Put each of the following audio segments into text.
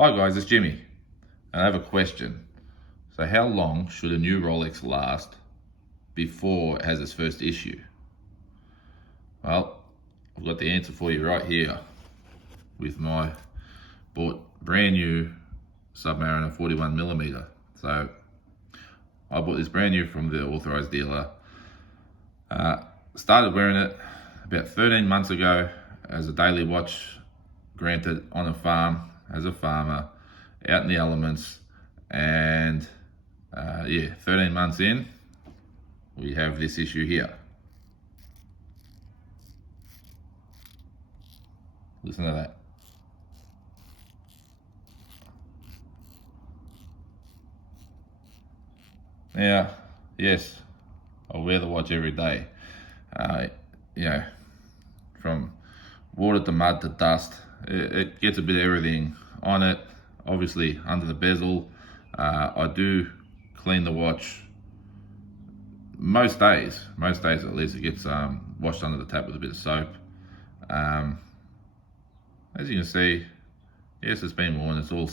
Hi guys, it's Jimmy, and I have a question. So how long should a new Rolex last before it has its first issue? Well, I've got the answer for you right here with my bought brand new Submariner 41mm. So I bought this brand new from the authorized dealer. Started wearing it about 13 months ago as a daily watch, granted on a farm as a farmer, out in the elements, and 13 months in, we have this issue here. Listen to that. Now, yes, I wear the watch every day. You know, from water to mud to dust, it gets a bit of everything on it. Obviously, under the bezel, I do clean the watch most days at least. It gets washed under the tap with a bit of soap. As you can see, yes, it's been worn. It's all,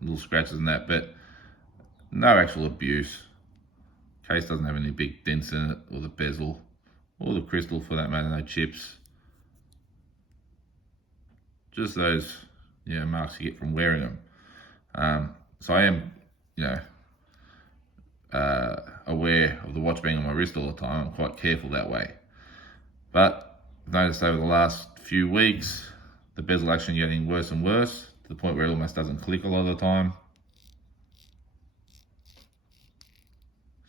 little scratches and that, but no actual abuse. Case doesn't have any big dents in it, or the bezel, or the crystal for that matter, no chips. Just those, marks you get from wearing them. So I am, aware of the watch being on my wrist all the time. I'm quite careful that way. But I've noticed over the last few weeks, the bezel action getting worse and worse, to the point where it almost doesn't click a lot of the time.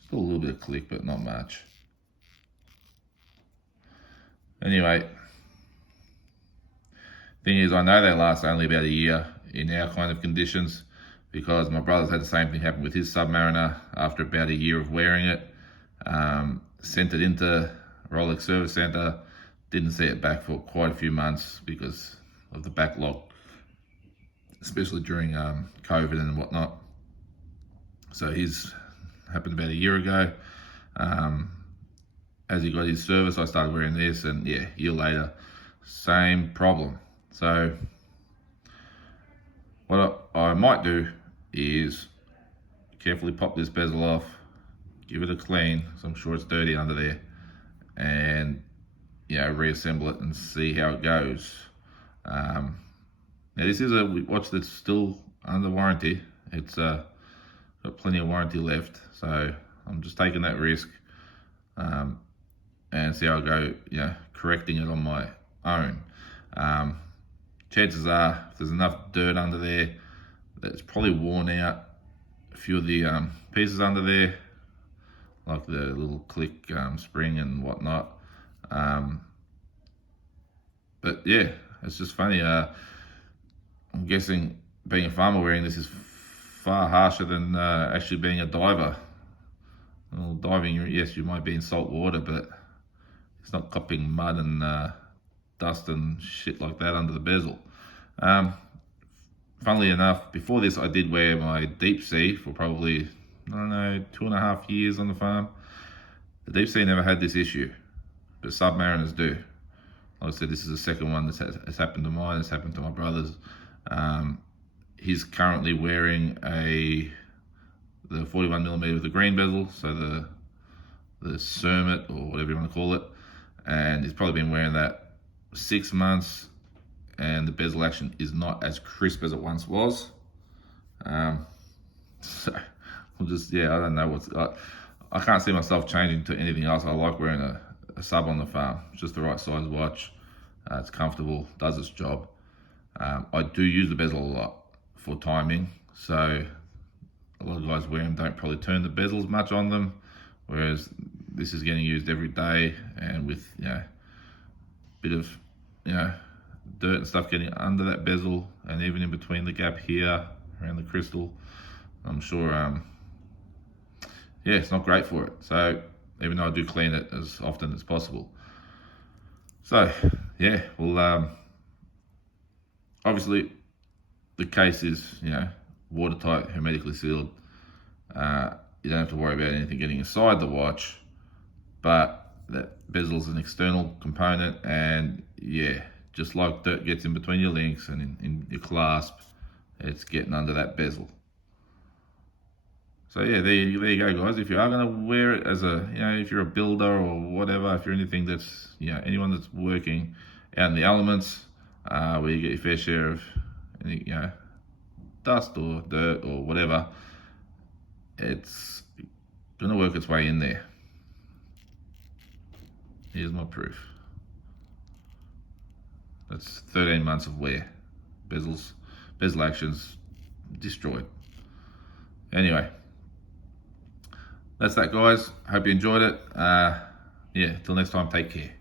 Still a little bit of click, but not much. Anyway, thing is, I know they last only about a year in our kind of conditions, because my brother's had the same thing happen with his Submariner after about a year of wearing it. Sent it into Rolex Service Centre, didn't see it back for quite a few months because of the backlog, especially during COVID and whatnot. So his happened about a year ago. As he got his service, I started wearing this, and a year later, same problem. So what I might do is carefully pop this bezel off, give it a clean, so I'm sure it's dirty under there, and reassemble it and see how it goes. Now this is a watch that's still under warranty. It's got plenty of warranty left, so I'm just taking that risk and see how I go, correcting it on my own. Chances are, if there's enough dirt under there, that's probably worn out a few of the pieces under there, like the little click spring and whatnot. But yeah, it's just funny. I'm guessing being a farmer wearing this is far harsher than actually being a diver. Well, diving, yes, you might be in salt water, but it's not copping mud and dust and shit like that under the bezel. Funnily enough, before this I did wear my deep sea for probably, 2.5 years on the farm. The deep sea never had this issue, but Submariners do. Like I said, this is the second one that's happened to mine. It's happened to my brother's. He's currently wearing the 41mm with the green bezel, so the Cermet, or whatever you want to call it, and he's probably been wearing that 6 months, and the bezel action is not as crisp as it once was. So we'll just, I don't know I can't see myself changing to anything else. I like wearing a sub on the farm. It's just the right size watch. It's comfortable, does its job. I do use the bezel a lot for timing, so a lot of guys wear them don't probably turn the bezels much on them, whereas this is getting used every day, and with bit of dirt and stuff getting under that bezel, and even in between the gap here around the crystal, I'm sure it's not great for it. So even though I do clean it as often as possible. So well, obviously the case is watertight, hermetically sealed. You don't have to worry about anything getting inside the watch, but that bezel is an external component, and just like dirt gets in between your links and in your clasp, it's getting under that bezel. So yeah, there you go, guys. If you are going to wear it as a, if you're a builder or whatever, if you're anything that's, anyone that's working out in the elements, where you get your fair share of, any, dust or dirt or whatever, it's going to work its way in there. Here's my proof. That's 13 months of wear. Bezel action's destroyed. Anyway, that's that, guys. Hope you enjoyed it. Till next time, take care.